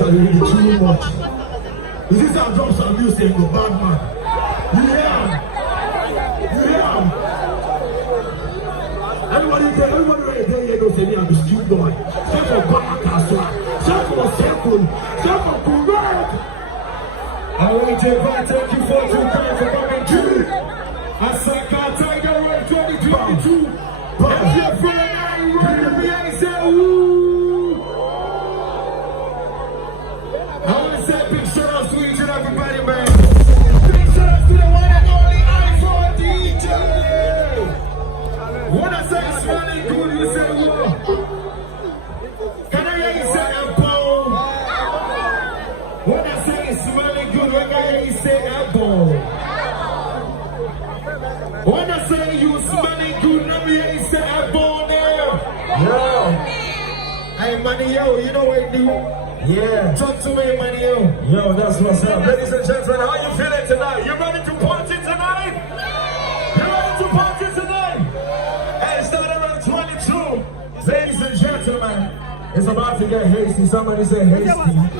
Charlie, really too much. Is this our drop some music, the bad man? You hear him? You hear him? Everybody right there, go say me, I'm the street boy. Start for Bamakaswa, start for Circle, start for Kuwait. I want to thank you for coming to Asaka Tiger World 2022. If you're from ready to be I say, woo! I want to say big shout out to each and everybody, man. Big shout out to the one and only iPhone DJ. When I say it's smelling good, you say what? Can I hear you say elbow? When I say it's smelling good, when I hear you say elbow? When I say you smelling good, let me hear you say elbow there. Yo. Hey, Money, yo, you know what I do? Yeah. Talk to me, Money, yo. Yo, that's what's up. Ladies and gentlemen, how you feeling tonight? You ready to party tonight? It's about to get hasty. Somebody say hasty.